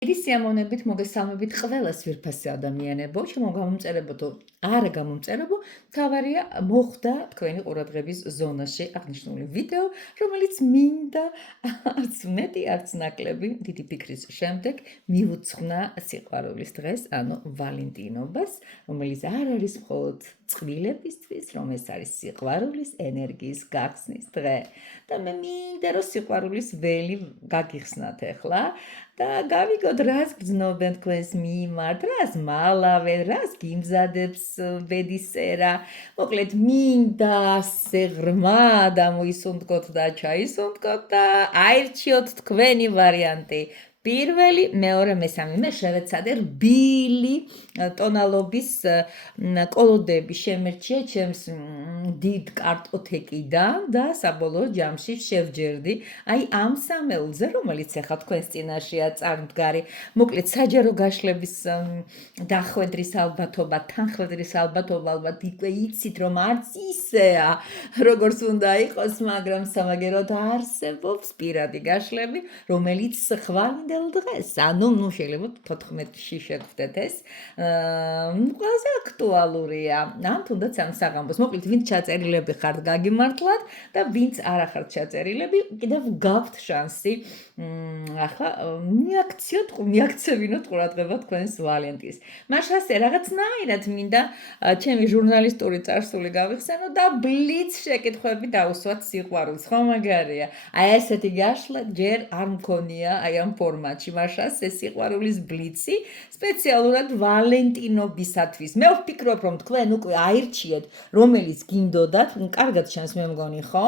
ის სიამოვნებით მოგესალმებით ყველა სვირფასი ადამიანებო, ჩემო გამომწერებო, არ გამომწერებო, თავარია მოხდა თქვენი ყურადღების ზონაში აღნიშნული ვიდეო, რომელიც მინდა არც მეტი, არც ნაკლები დიდი ფიქრის შემდეგ მიუძღვნა სიყვარულის დღეს, ანუ ვალენტინობას, რომელიც არ არის მხოლოდ წყვილებისთვის, რომ ეს არის სიყვარულის ენერგიის გახსნის დღე. და მე მინდა რომ სიყვარულის ველი გაგიხსნათ ახლა. და გავიგოთ რას გრძნობენ თქვენს მიმართ, რას მალავენ, რას გიმზადებს ბედისწერა. მოკლედ მინდა ასე ღრმა დამოისუნთქოთ და ჩაისუნთქოთ და აირჩიოთ თქვენი ვარიანტი. პირველი, მეორე, მესამე. მე შევეცადე რბილი ტონალობის კოლოდები შემერჩია ჩემს დიდ კარტოთეკიდან და საბოლოო ჯამში შევჯერდი აი ამ სამეულზე, რომელიც ახლა თქვენს წინაშეა წარმდგარი. მოკლედ საჯარო გაშლების დახვედრის ალბათობა, თანხლედრის ალბათობა ალბათ იქვე იცით, რომ არც ისეა, როგორც უნდა იყოს, მაგრამ სამაგეროდ არსებობს პირადი გაშლები, რომელიც ხვალინდელ დღეს, ანუ შეიძლება 14-ში შეგვხვდეთ ეს, ყველაზე აქტუალურია. ან თუნდაც ამ საღამოს. მოკლედ, ვინც ჩაწერილები ხართ, გაგიმართლათ და ვინც არ ახართ ჩაწერილები, კიდევ გაქვთ შანსი ახლა მიაქცევინოთ ყურადღება თქვენს ვალენტის. მაშ ასე რაღაცნაირად მინდა ჩემი ჟურნალისტური წარსული გავიხსენო და ბლიც შეკითხვები დავუსვათ სიყვარულს. ხო მაგარია. აი ესეთი გაშლა ჯერ არ მქონია აი ამ ფორმატში. მაშ ასე სიყვარულის ბლიცი სპეციალურად ვალენტინობისათვის. მე ვფიქრობ, რომ თქვენ უკვე აირჩიეთ, რომელიც გინდოდათ, კარგად ჩანს მე მგონი, ხო?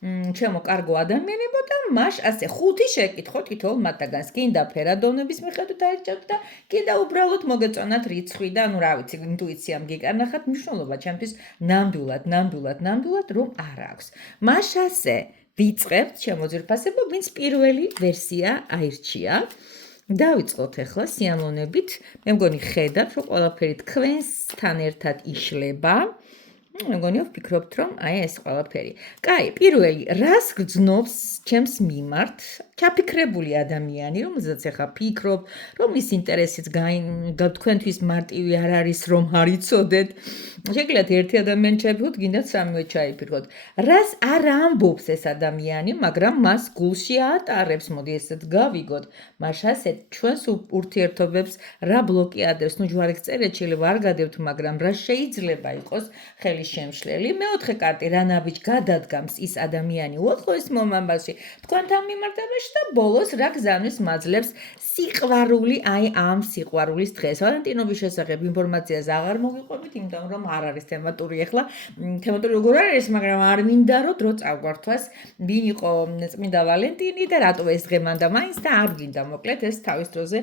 ჩემო კარგო ადამიანებო და მაშ ასე 5 შეკითხო თითოეულ მათგანს. გინდა ფერადოვნების მიხედვით აირჩიოთ და კიდე უბრალოდ მოგეწონათ რიცხვი და ანუ რა ვიცი, ინტუიციამ გიკარნახათ, მნიშვნელობა ჩემთვის ნამდვილად რომ არ აქვს. მაშ ასე ვიწყებთ ჩემო ძვირფასებო, ვინც პირველი ვერსია აირჩია. დავიწყოთ ახლა სიამოვნებით. მე მგონი ხედავთ, რომ ყველაფერი თქვენსთან ერთად იშლება. მე მგონი ვფიქრობთ, რომ აი ეს ყველაფერი. კაი, პირველი, რას გრძნობს ჩემს მიმართ ჩაფიქრებული ადამიანი, რომელზეც ახლა ფიქრობ, რომლის ინტერესიც თქვენთვის მარტივი არ არის, რომ არ იცოდეთ. შეგიძლიათ ერთი ადამიანი ჩაიფიქროთ, გინდათ სამივე ჩაიფიქროთ. რას არ ამბობს ეს ადამიანი, მაგრამ მას გულში ატარებს, მოდი ესეც გავიგოთ. მაშ ასე ჩვენს ურთიერთობებს რა ბლოკიადებს, ნუ ჯვარით წერეთ, შეიძლება არ გადებთ, მაგრამ რა შეიძლება იყოს ხელი შემშლელი. მეოთხე კარტი რა ნაბიჯ გადადგამს ის ადამიანი უახლოეს მომავალში თქვენთან მიმართებაში და ბოლოს რა გზავნის მაძლევს სიყვარული აი ამ სიყვარულის დღეს. ვალენტინობის შესახებ ინფორმაციას აღარ მოგიყვებით, იმიტომ რომ არ არის თემატური ახლა. თემატური როგორ არის, მაგრამ არ მინდა რომ დრო წავგვართვას ვინ იყო წმინდა ვალენტინი და რატო ეს დღე მანდა მაინც და არ გინდა მოკლედ ეს თავის დროზე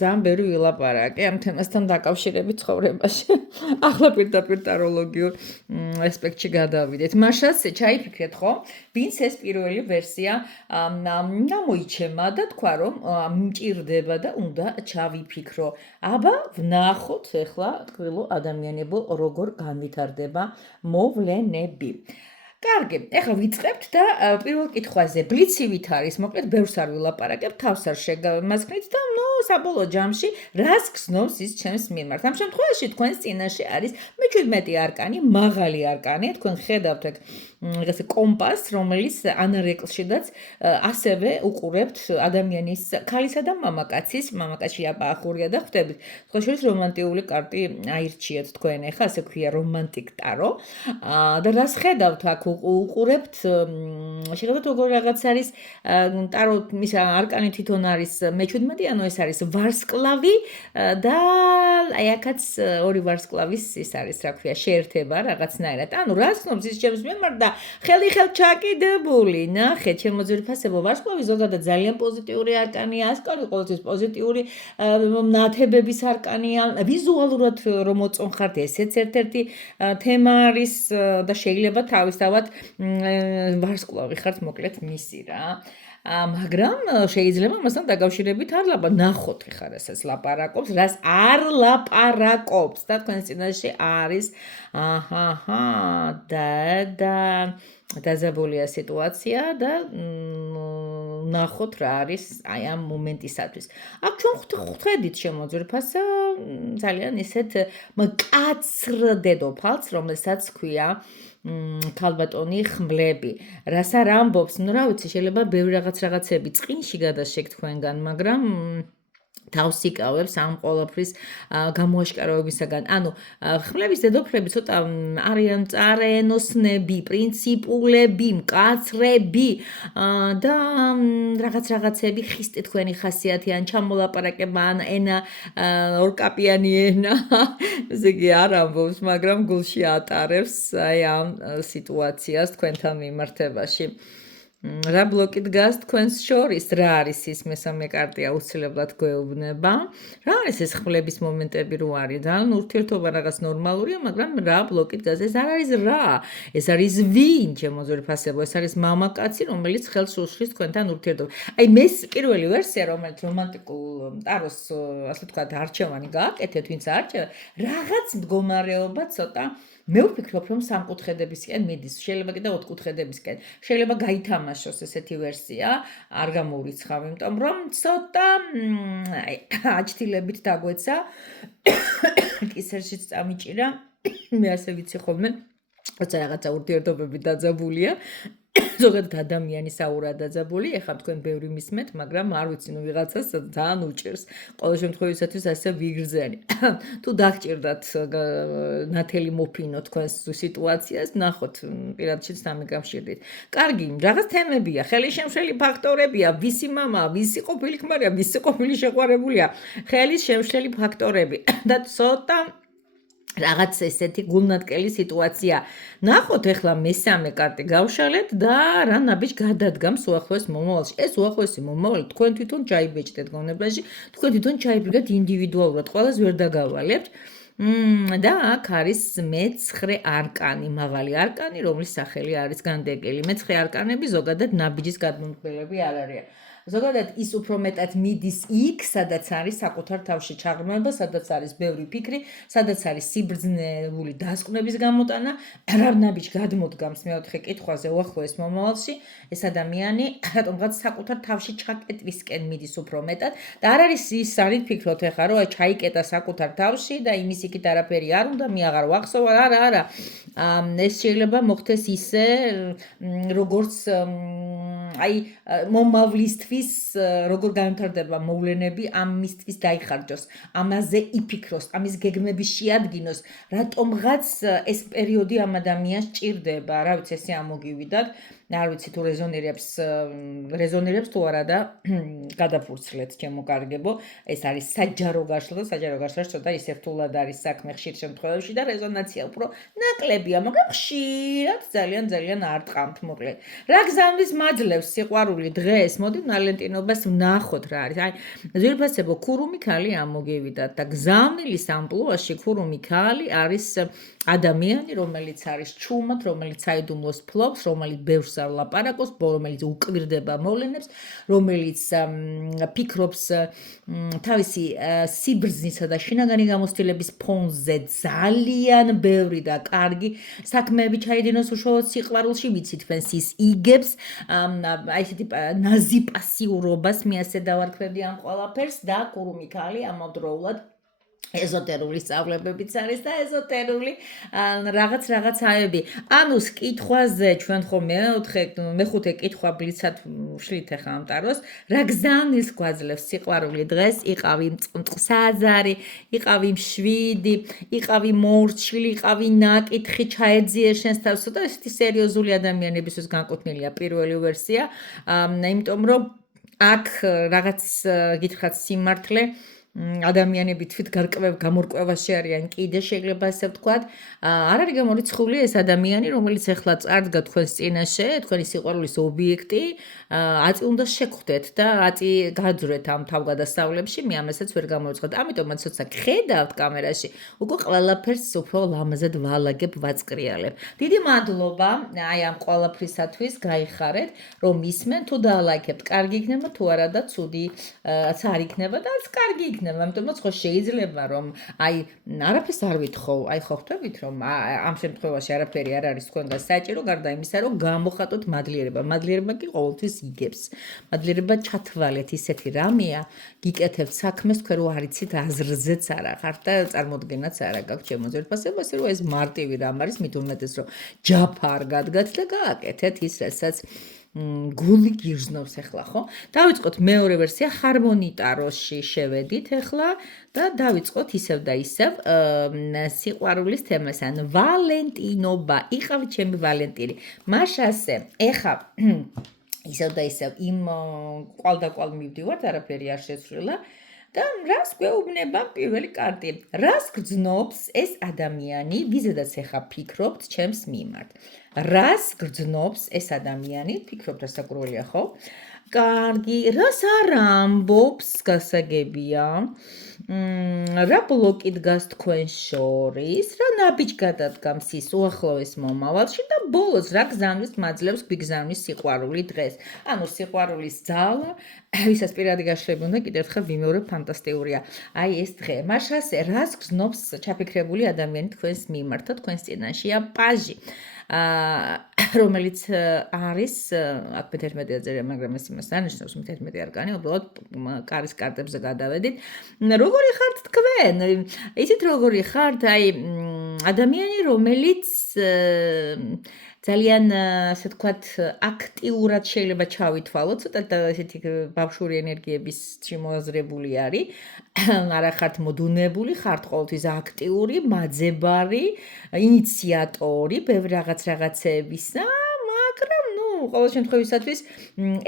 ძალიან ბევრი ვილაპარაკე ამ თემასთან დაკავშირებით ცხოვრებაში. ახლა პირდაპირ ტაროლოგიურ ასპექტში გადავიდეთ. მაშას ჩაიფიქრეთ, ხო? ვინც ეს პირველი ვერსია გამოიჩემა და თქვა, რომ მჭირდება და უნდა ჩავიფიქრო. აბა, ვნახოთ ახლა ტყუილო ადამიანებო, როგორ განვითარდება მოვლენები. კარგი, ახლა ვიწყებთ და პირველ კითხვაზე ბლიცივით არის, მოკლედ ბევრს არ ვილაპარაკებ, თავს არ შეგამასკნით და საბოლოო ჯამში რას გრძნობს ის ჩემს მიმართ. ამ შემთხვევაში თქვენს წინაშე არის მე-17 არკანი, მაღალი არკანი, თქვენ ხედავთ ეგ რაღაცა კომპასს, რომელიც ანარეკლშიდაც ასევე უყურებთ ადამიანის ქალისა და მამაკაცის, მამაკაცი აბახურია და ხვდებით. სხვა შორის რომანტიული კარტი აირჩიეთ თქვენ, ახლა ასე ქვია რომანტიკ ტარო. და რას ხედავთ აქ უყურებთ, შეხედავთ როგორ რაღაც არის ტარო მის არკანი თვითონ არის მე-17, ანუ ეს არის ვარსკვლავი და აი აქაც ორი ვარსკვლავის ის არის, რა ქვია, შეერთება რაღაცნაირად. ანუ რას გრძნობს ის ჩემს მიმართ და ხელი ჩაკიდებული. ნახეთ, ჩემო ძვირფასებო, ვარსკვლავი ზოგადად ძალიან პოზიტიური არკანია, ასკარი ყოველთვის პოზიტიური ნათებების არკანია. ვიზუალურად რომ მოწონხართ, ესეც ერთ-ერთი თემა არის და შეიძლება თავისთავად ვარსკვლავი ხართ მოკლედ მისი რა. მაგრამ შეიძლება მასთან დაკავშირებით არ ნახოთ ხარ რასაც ლაპარაკობს, რას არ ლაპარაკობს და თქვენ წინაშე არის დაძაბულია სიტუაცია და ნახოთ რა არის აი ამ მომენტისათვის. აქ ჩვენ ხვდებით შემოძვირფას ძალიან ისეთ მკაცრ დედოფალს, რომელსაც ქვია ქალბატონი ხმლები. რას არ ამბობს? ნუ რა ვიცი, შეიძლება ბევრი რაღაცები წყინში გადაშეკ თქვენგან, მაგრამ თავს იკავებს ამ ყოველფრის გამოაშკარავებისაგან. ანუ ხმლების დედოფლები ცოტა არიან წარენოსნები, პრინციპულები, მკაცრები და რაღაცები ხისტი თქვენი ხასიათი ან ჩამოლაპარაკება ან ენა ორკაპიანი ენა. ესე იგი არ ამბობს, მაგრამ გულში ატარებს აი ამ სიტუაციას თქვენთან მიმართებაში. რა ბლოკი დგას თქვენს შორის? რა არის ის მესამე კარტი აუცილებლად გვეუბნება? რა არის ეს ხმლების მომენტები რო არის? ძალიან ურთიერთობა რაღაც ნორმალურია, მაგრამ რა ბლოკი დგას? ეს არ არის რა. ეს არის ვინ, შემოძვირფასებო? ეს არის მამაკაცი, რომელიც ხელს უშლის თქვენთან ურთიერთობა. აი მეს პირველი ვერსია, რომელიც რომანტიკულ ტაროს, ასე ვთქვათ, არჩევანი გააკეთეთ, ვინც არჩევა, რაღაც მდგომარეობა ცოტა მე ვფიქრობ, რომ სამკუთხედებისკენ მიდის, შეიძლება კიდევ ოთხკუთხედებისკენ. შეიძლება გაითამაშოს ესეთი ვერსია, არ გამოურიცხავ, იმიტომ რომ ცოტა აჩთილებით დაგვეცა. კისერშიც წამიჭირა. მე ასე ვიცი ხოლმე, როცა რაღაცა ურთიერთობები დაძაბულია. ზოგადად ადამიანი საურად დაძაბული, ეხლა თქვენ ბევრი მისმენთ, მაგრამ არ ვიცი, ნუ ვიღაცას ძალიან უჭირს. ყოველ შემთხვევისათვის ასე ვიგრძენი. თუ დაგჭირდათ ნათელი მოფინო თქვენს სიტუაციას, ნახოთ, პირადშიც დამიკავშირდით. კარგი, რაღაც თემებია, ხელისშემშელი ფაქტორებია, ვისი მამაა, ვისი ყოფილი ქმარია, ვისი ყოფილი შეყვარებულია, ხელისშემშელი ფაქტორები და ცოტა რაღაც ესეთი გულნატკელი სიტუაცია. ნახოთ ახლა მესამე კარტი გავშალეთ და რა ნაბიჯ გადადგამს უახლოეს მომავალში. ეს უახლოესი მომავალი თქვენ თვითონ ჩაიბეჭდეთ გონებაში, თქვენ თვითონ ჩაიბრიგეთ ინდივიდუალურად, ყველას ვერ დაგავალებთ. და აქ არის მეცხრე არკანი, მაღალი არკანი, რომლის სახელი არის განდეგელი. მეცხრე არკანები ზოგადად ნაბიჯის გადმომკვლელები არ არიან. ზოგადად ის უფრო მეტად მიდის იქ, სადაც არის საკუთარ თავში ჩაღრმავება, სადაც არის ბევრი ფიქრი, სადაც არის სიბრძნეული დასკვნების გამოტანა, რა ნაბიჯ გადმოდგამს მეოთხე კითხვაზე უახლოეს მომავალში, ეს ადამიანი რატომღაც საკუთარ თავში ჩაკეტვისკენ მიდის უფრო მეტად და არ არის ის არის ფიქრობთ ეხლა რომ ჩაიკეტა საკუთარ თავში და იმის იქით არაფერი არ უნდა, მე აღარ ვახსოვა, არა. ეს შეიძლება მოხდეს ისე, როგორც აი მომავლისთვის როგორ განვითარდება მოვლენები, ამისთვის დაიხარჯოს, ამაზე იფიქროს, ამის გეგმები შეადგინოს, რატომღაც ეს პერიოდი ამ ადამიანს ჭირდება, რა ვიცი, ესე ამოგივიდათ, არ ვიცი თუ რეზონირებს თუ არა და გადაფურცლეთ ჩემო კარგებო, ეს არის საჯარო გაშლა, საჯარო გაშლაში ცოტა ისე რთულად არის საქმე ხშირ შემთხვევებში და რეზონანსია უფრო ნაკლებია, მაგრამ ხშირად ძალიან არ ტყამთ მოკლედ. რა გზავნის მაძლევს სიყვარული დღეს? მოდი ვალენტინობას ვნახოთ რა არის. აი, ძვირფასებო, ქურუმი ქალი ამოგივიდათ და გზავნილის ამპლუაში ქურუმი ქალი არის ადამიანი, რომელიც არის ჩუმად, რომელიც საიდუმლოს ფლობს, რომელიც ბევრს არ ლაპარაკობს, რომელიც უკვირდება მოვლენებს, რომელიც ფიქრობს თავისი სიბრძნისა და შინაგანი გამოცდილების ფონზე ძალიან ბევრი და კარგი საქმეები ჩაიდინოს უშუალოდ სიყვარულში, ვიცით თქვენს ის იგებს, აი ესეთი ნაზი პასიურობას, მე ასე დავარქმევდი ამ ყველაფერს და ქურუმი ქალი ამავდროულად ეზოტერული სწავლებებიც არის და ეზოტერული რაღაცაები. ანუ კითხვაზე ჩვენ ხომ მეხუთე კითხვა ბლიცად ვშლით ახლა ამ ტაროს. რა გზავნის გვაძლევს სიყვარული დღეს? იყავი მწყსაძარი, იყავი მშვიდი, იყავი მორჩილი, იყავი ნაკითხი, ჩაეძიე შენს თავს. და ესეთი სერიოზული ადამიანებისთვის განკუთვნილია პირველი ვერსია, იმიტომ რომ აქ რაღაც გითხრათ სიმართლე ადამიანები თვით გამორკვევაში არიან კიდე შეიძლება ასე ვთქვათ. არ არის გამორიცხული ეს ადამიანი, რომელიც ახლა წარდგა თქვენს წინაშე, თქვენი სიყვარულის ობიექტი, აწი უნდა შეგხვდეთ და აწი გაძვრეთ ამ თავგადასავლებში, მე ამასაც ვერ გამორიცხავთ. ამიტომაც როცა გხედავთ კამერაში, უკვე ყველაფერს უფრო ლამაზად ვალაგებ, ვაწკრიალებ. დიდი მადლობა აი ამ ყველაფრისათვის, გაიხარეთ, რომ ისმენ თუ დაალაიქებთ, კარგი იქნება თუ არა და ცუდიც არ იქნება და არც კარგი იქნება. იქნება, ამიტომ ხო შეიძლება რომ აი არაფერს არ ვითხოვ, აი ხო ხვდებით რომ ამ შემთხვევაში არაფერი არ არის თქვენგან საჭირო, გარდა იმისა რომ გამოხატოთ მადლიერება. მადლიერება კი ყოველთვის იგებს. მადლიერება ჩათვალეთ ისეთი რამეა, გიკეთებთ საქმეს, თქვენ რო არიცით აზრზეც არა ხართ და წარმოდგენაც არა გაქვთ შემოძვერფასებას, რომ ეს მარტივი რამ არის, მით უმეტეს რომ ჯაფა არ გადგათ და გააკეთეთ ის, რასაც გული გირზნობს ახლა, ხო? დავიწყოთ მეორე ვერსია, ჰარმონიტაროში შევედით ახლა და დავიწყოთ ისევ და ისევ სიყვარულის თემასთან. ვალენტინობა, იყავით ჩემი ვალენტინი. მაშასე, ეხა ისევ და ისევ იმ ყვალდაკვალ მივდივართ, არაფერი არ შეცვლილა. და რას გვეუბნება პირველი კარტი? რას გრძნობს ეს ადამიანი, ვიზედაც ეხა ფიქრობთ ჩემს მიმართ? რას გრძნობს ეს ადამიანი? ფიქრობთ რასაკურველია, ხო? კარგი, რას არ ამბობს, გასაგებია? რა ბლოკი დგას თქვენ შორის? რა ნაბიჯგად ადგამს ის უახლოეს მომავალში და ბოლოს რა გზავნის მაძლევს გვიგზავნის სიყვარული დღეს? ანუ სიყვარულის ძალა ვისაც პირადი გაშლები უნდა კიდევ ერთხელ ვიმეორებ, ფანტასტიკურია. აი ეს დღე. მაშასე რას გრძნობს ჩაფიქრებული ადამიანი თქვენს მიმართ? თქვენს წინაშეა პაჟი. რომელიც არის აქ მე-11 აწერია, მაგრამ ეს იმას არ ნიშნავს, მე-11 არკანი, უბრალოდ კარის კარტებზე გადავედით. როგორი ხართ თქვენ? იცით როგორი ხართ? აი ადამიანი, რომელიც ძალიან ასე ვთქვათ, აქტიურად შეიძლება ჩავითვალოთ, ცოტა ესეთი ბავშვური ენერგიების შემოაზრებული არის. არა ხართ მოდუნებული, ხართ ყოველთვის აქტიური, მაძებარი, ინიციატორი, ბევრი რაღაცეებისა, მაგრამ ყოველ შემთხვევისათვის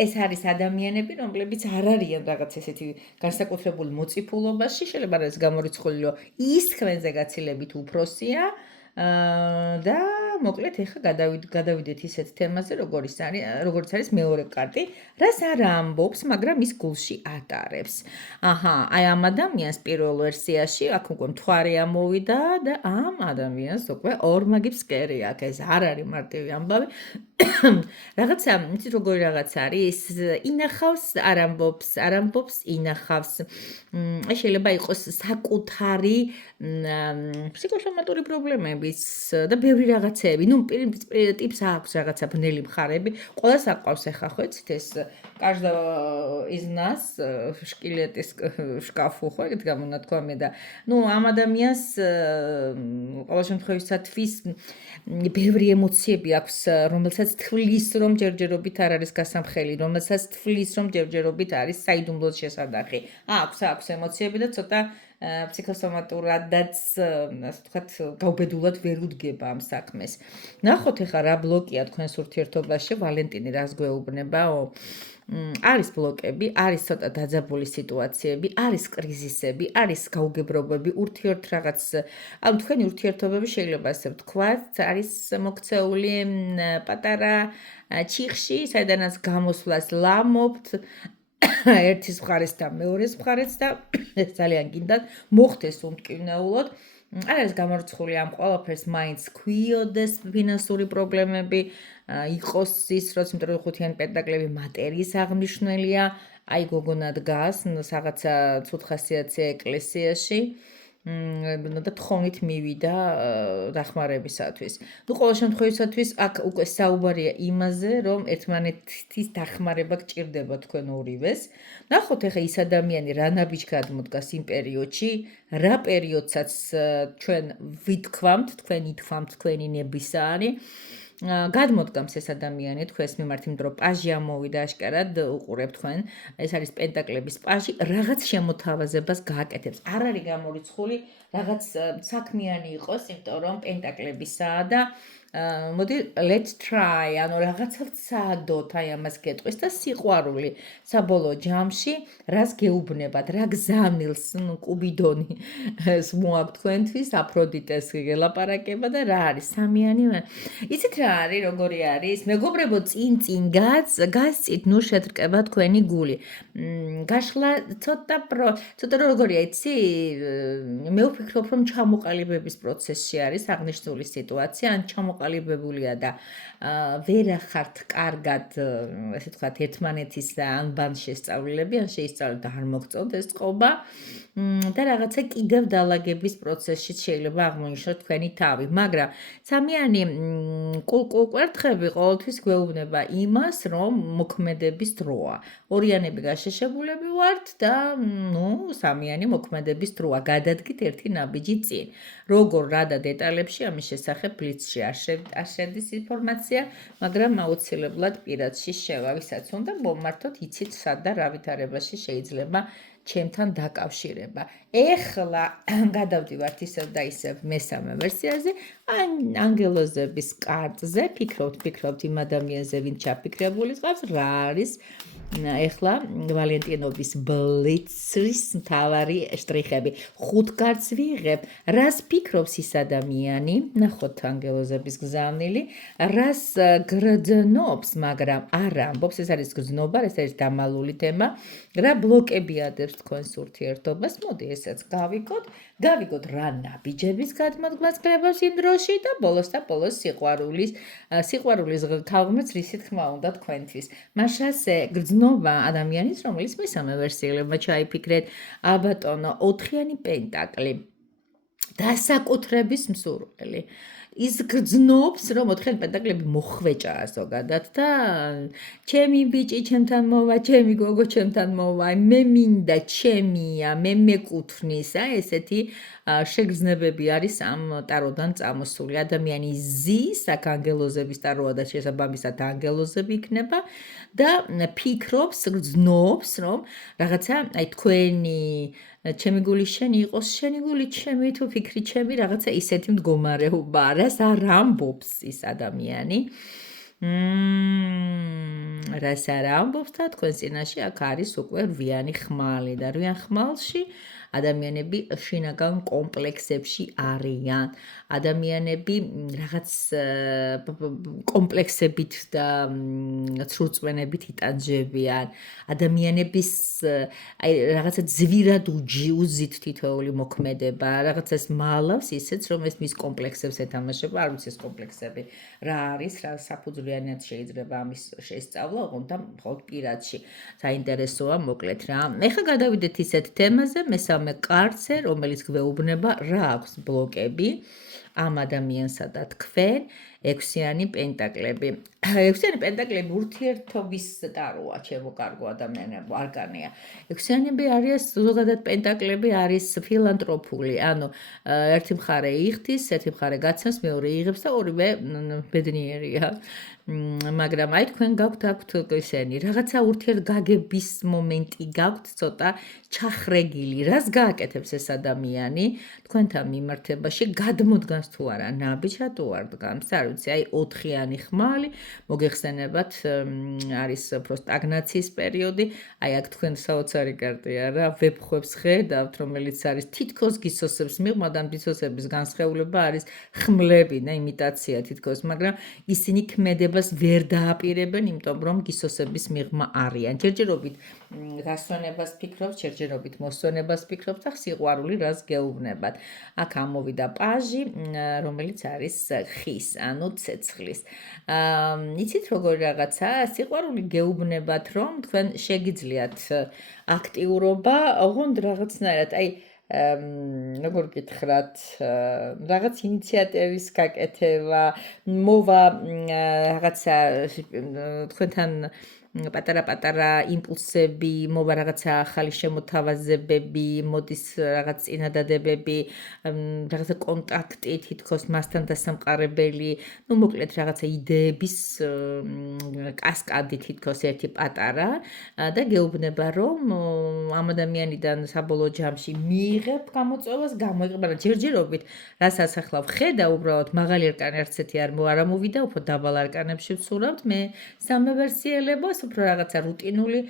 ეს არის ადამიანები, რომლებიც არ არიან რაღაც ესეთი განსაკუთრებულ მოწიფულობაში, შეიძლება არის გამორიცხული, რომ ის თქვენზე გაცილებით უფროსია. და მოკლედ ეხა გადავიდეთ ისეთ თემაზე, როგორც არის მეორე კარტი, რას არ ამბობს, მაგრამ ის გულში ატარებს. აჰა, აი ამ ადამიანს პირველ ვერსიაში აქ უკვე მთვარე ამოვიდა და ამ ადამიანს უკვე ორმაგი ფსკერი აქვს. ეს არ არის მარტივი ამბავი. რაღაცა, იცით როგორი რაღაც არის? ინახავს, არ ამბობს, ინახავს. ეს შეიძლება იყოს საკუთარი ფსიქოსომატური პრობლემების და ბევრი რაღაცეები. ტიპს აქვს რაღაცა ბნელი მხარები. ყველას აყვავს ახლა ხო იცით ეს каждого из нас шкилетის შკაფუ ხო ეგეთ გამონათქვამია და ამ ადამიანს ყოველ შემთხვევისათვის ბევრი ემოციები აქვს, რომელსაც თვლის, რომ ჯერჯერობით არ არის გასამხელი, რომელსაც თვლის, რომ ჯერჯერობით არის საიდუმლოს შესაძახი. აქვს ემოციები და ცოტა ფსიქოსომატურადაც, ასე ვთქვათ, გაუბედულად ვერ უდგება ამ საქმეს. ნახოთ ახლა რა ბლოკია თქვენს ურთიერთობაში, ვალენტინი რას გვეუბნებაო? არის ბლოკები, არის ცოტა დაძაბული სიტუაციები, არის კრიზისები, არის გაუგებრობები, ანუ თქვენი ურთიერთობები შეიძლება ასე ვთქვათ, არის მოქცეული პატარა ჩიხში, საიდანაც გამოსვლას ლამობთ. ერთის მხარეს და მეორეს მხარეს და ეს ძალიან გინდათ მოხდეს უმტკივნეულოდ. არ არის გამორიცხული ამ ყველაფერს, მაინც ქვიოდეს ფინანსური პრობლემები, იყოს ის, იმიტომ რომ ხუთიანი პენტაკლები მატერიის აღმნიშვნელია, აი გოგონა დგას რაღაცა ცუთხასიათზე ეკლესიაში. და თხოვნით მივიდა დახმარებისათვის. ყოველ შემთხვევისათვის აქ უკვე საუბარია იმაზე, რომ ერთმანეთის დახმარება გჭირდება თქვენ ორივეს. ნახოთ ახლა ის ადამიანი რა ნაბიჯ გადმოდგას იმ პერიოდში, რა პერიოდსაც ჩვენ ვითქვამთ, თქვენ ითქვამთ, თქვენი ნებისა არის. გადმოდგამს ეს ადამიანი თქვენს მიმართ, იმიტომ რომ პაჟი ამოვიდა აშკარად, უყურებთ თქვენ, ეს არის პენტაკლების პაჟი, რაღაც შემოთავაზებას გააკეთებს. არ არის გამორიცხული, რაღაც საქმიანი იყოს, იმიტომ რომ პენტაკლებისაა და მოდი let's try, ანუ რაღაცა ვცადოთ, აი ამას გეტყვის და სიყვარული საბოლოო ჯამში რას გეუბნებათ, რა გზავნილს, კუბიდონი მოაქვს თქვენთვის, აფროდიტეს გელაპარაკება და რა არის სამიანი. იცით რა არის, როგორი არის? მეგობრებო, წინ გასწით, შეტრკება თქვენი გული. გაშლა ცოტა როგორია, იცი? მე ვფიქრობ, რომ ჩამოყალიბების პროცესში არის აღნიშნული სიტუაცია, ან ჩამოყალიბებულია და ვერ ახართ კარგად, ესე ვთქვათ, ერთმანეთის ანბან შესწავლილები, ან შეისწავლეთ და არ მოგწონთ ეს წყობა და რაღაცა კიდევ დალაგების პროცესში შეიძლება აღმოიჩინოთ თქვენი თავი, მაგრამ სამიანი კურთხევი ყოველთვის გვეუბნება იმას, რომ მოქმედების დროა. ორიანები გაშეშებულები ვართ და სამიანი მოქმედების დროა. გადადგით ერთი ნაბიჯი წინ. როგორ რა და დეტალებში ამის შესახებ ბლიცში არ შედის ინფორმაცია, მაგრამ აუცილებლად პირადში შევა, ვისაც უნდა მომართოთ, იცით სად და რა ვითარებაში შეიძლება ჩემთან დაკავშირება. ეხლა გადავდივართ ისევ და ისევ მესამე ვერსიაზე, ანგელოზების კარტზე, ფიქრობთ იმ ადამიანზე, ვინც ჩაფიქრებული ყავს, რა არის ეხლა ვალენტინობის ბლიცის მთავარი შტრიხები. 5 კარტს ვიღებ, რას ფიქრობს ის ადამიანი, ნახოთ ანგელოზების გზავნილი, რას გრძნობს, მაგრამ არ ამბობს, ეს არის გზნობა, ეს არის დამალული თემა, რა ბლოკები ადებს თქვენს ურთიერთობას, მოდი ესაც გავიგოთ რა ნაბიჯების გადმოდგმას გლებას იმ დროში და ბოლოს სიყვარულის თალღმაც რისი თქმა უნდა თქვენთვის. მაშასე გრძნობა ადამიანის, რომელიც მესამე ვერსიელებმა ჩაიფიქრეთ, ალბატონო 4-იანი პენტაკლი. დასაკუთრების მსურველი. ის გრძნობს, რომ 4-იანი პენტაკლები მოხვეჭაა ზოგადად და ჩემი ბიჭი ჩემთან მოვა, ჩემი გოგო ჩემთან მოვა, მე მინდა ჩემია, მე მეკუთვნის, ესეთი შეგრძნებები არის ამ ტაროდან წამოსული. ადამიანი ზის, აქ ანგელოზების ტაროა და შესაბამისად ანგელოზები იქნება და ფიქრობს, გრძნობს, რომ რაღაცა თქვენი ჩემი გული შენი იყოს, შენი გული ჩემი, თუ ფიქრი ჩემი, რაღაცა ისეთი მდგომარეობა, რას არ ამბობს ის ადამიანი. რას არ ამბობს და თქვენ წინაშე აქ არის უკვე რვიანი ხმალი და რვიან ხმალში ადამიანები შინაგან კომპლექსებში არიან. ადამიანები რაღაც კომპლექსებით და ცრუწმენებით იტანჯებიან. ადამიანების რაღაცა ძვირად უძით თითოეული მოქმედება, რაღაცას მალავს ისეც, რომ ეს მის კომპლექსებს ეთამაშება, არ ვიცი ეს კომპლექსები რა არის, რა საფუძვლიანად შეიძლება ამის შესწავლა, ოღონდ და მხოლოდ პირადში. საინტერესოა მოკლედ რა. ეხლა გადავიდეთ ისეთ თემაზე, მესამე კარტზე, რომელიც გვეუბნება რა აქვს ბლოკები ამ ადამიანსა და თქვენ 6-იანი პენტაკლები. 6-იანი პენტაკლები ურთიერთობის ტაროა, ჩემო კარგო ადამიანებო, არკანია. 6-იანები არის ზოგადად პენტაკლები არის ფილანტროფული, ანუ ერთი მხარე იხდის, ერთი მხარე გაცემს, მეორე იღებს და ორივე ბედნიერია. მაგრამ აი თქვენ გაქვთ ისენი, რაღაცა ურთიერთგაგების მომენტი გაქვთ, ცოტა ჩახრეგილი. რას გააკეთებს ეს ადამიანი თქვენთან მიმართებაში, გადმოდგანს თუ არა ნაბიჯად თუ არ დგამს, არ ვიცი, აი 4-იანი ხმალი, მოგეხსენებათ, არის უფრო სტაგნაციის პერიოდი, აი აქ თქვენ საოცარი კარტია რა, ვეფხვებს ხედავთ, რომელიც არის თითქოს გისოსებს მიღმა და გისოსების განსხეულება არის ხმლები და იმიტაცია თითქოს, მაგრამ ისინი ქმედებას ვერ დააპირებენ, იმიტომ რომ გისოსების მიღმა არიან. ჯერჯერობით გასვენებას ფიქრობთ, ჯერჯერობით მოსვენებას ფიქრობთ და სიყვარული რას გეუბნებათ. აქ ამოვიდა პაჟი, რომელიც არის ხის, ანუ ცეცხლის. იცით როგორი რაღაცა, სიყვარული გეუბნებათ, რომ თქვენ შეგიძლიათ აქტიურობა, ოღონდ რაღაცნაირად, აი როგორ გითხრათ, რაღაც ინიციატივის გაკეთება, მოვა რაღაცა თქვენთან პატარა-პატარა იმპულსები, მოვა რაღაცა ახალი შემოთავაზებები, მოდის რაღაც წინადადებები, რაღაცა კონტაქტი თითქოს მასთან დასამყარებელი, მოკლედ რაღაცა იდეების კასკადი თითქოს ერთი პატარა და გეუბნება, რომ ამ ადამიანიდან საბოლოო ჯამში მიიღებ გამოწვევას, გამოიყება და ჯერჯერობით, რასაც ახლა ვხედავ, უბრალოდ მაღალი არკანი არც ერთი არ მოვიდა, უფრო დაბალ არკანებში ვცურავთ, მე სამე ვერსიელებო, უფრო რაღაცა რუტინული,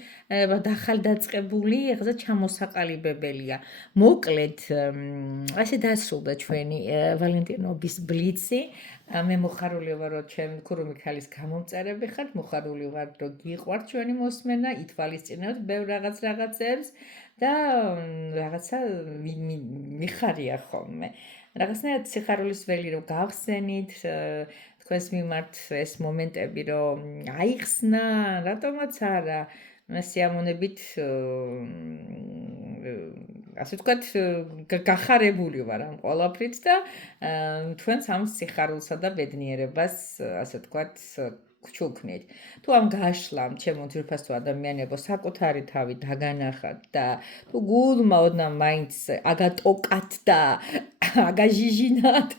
დახალდაწყებული, რაღაცა ჩამოსაყალიბებელია. მოკლედ, ასე დასრულდა ჩვენი ვალენტინობის ბლიცი. მე მოხარული ვარ, რომ ჩემ ქურუმი ქალის გამომწერები ხართ, მოხარული ვარ, რომ გიყვართ ჩვენი მოსმენა, ითვალისწინებთ ბევრ რაღაცებს და რაღაცა მიხარია ხოლმე. რაღაცნაირად სიხარულის ველი რომ გავხსენით, თქვენს მიმართ ეს მომენტები, რომ აიხსნა, რატომაც არა, სიამონებით ასე ვთქვათ, გახარებული ვარ ამ ყველაფრით და თქვენს ამ სიხარულსა და ბედნიერებას, ასე ვთქვათ, გჩუქნით. თუ ამ გაშლამ, ჩემო ძვირფასო ადამიანებო, საკუთარი თავი დაგანახათ და თუ გულმა ოდნავ მაინც აგატოკათ და აგაჟიჟინათ,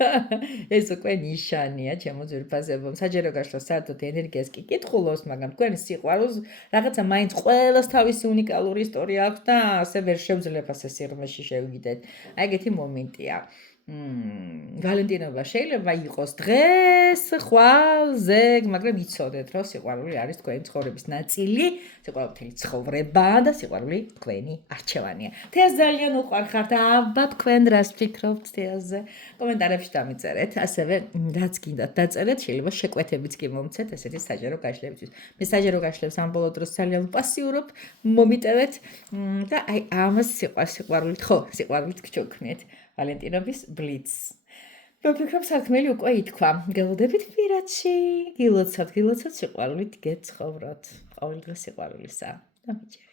ეს უკვე ნიშანია, ჩემო ძვირფასებო. საჯერო გაშლა საერთოდ ენერგიას კი კითხულობს, მაგრამ თქვენ სიყვარულს რაღაცა მაინც ყველას თავისი უნიკალური ისტორია აქვს და ასე ვერ შევძლებ ასე სიღრმეში შევიდეთ. აი ეგეთი მომენტია. ვალენტინობა შეიძლება იყოს დღეს, ხვალ, ზეგ, მაგრამ იცოდეთ, რომ სიყვარული არის თქვენი ცხოვრების ნაწილი, სიყვარული მთელი ცხოვრება და სიყვარული თქვენი არჩევანია. თეას ძალიან უყვარხართ, აბა თქვენ რას ფიქრობთ თეაზე? კომენტარებში დამიწერეთ, ასევე რაც გინდათ დაწერეთ, შეიძლება შეკვეთებიც კი მომცეთ ესეთი საჯარო გაშლებისთვის. მე საჯარო გაშლებს ამ ბოლო დროს ძალიან პასიურობ, მომიტევეთ და აი ამას სიყვარულით, ხო, სიყვარულით გჩუქნით. ვალენტინობის ბლიცს. ვფიქრობ, სათქმელი უკვე ითქვა. გელოდებით პირადში, გილოცავთ სიყვარულით გეცხოვროთ. ყოველდღე სიყვარულისა. დამიჯერეთ.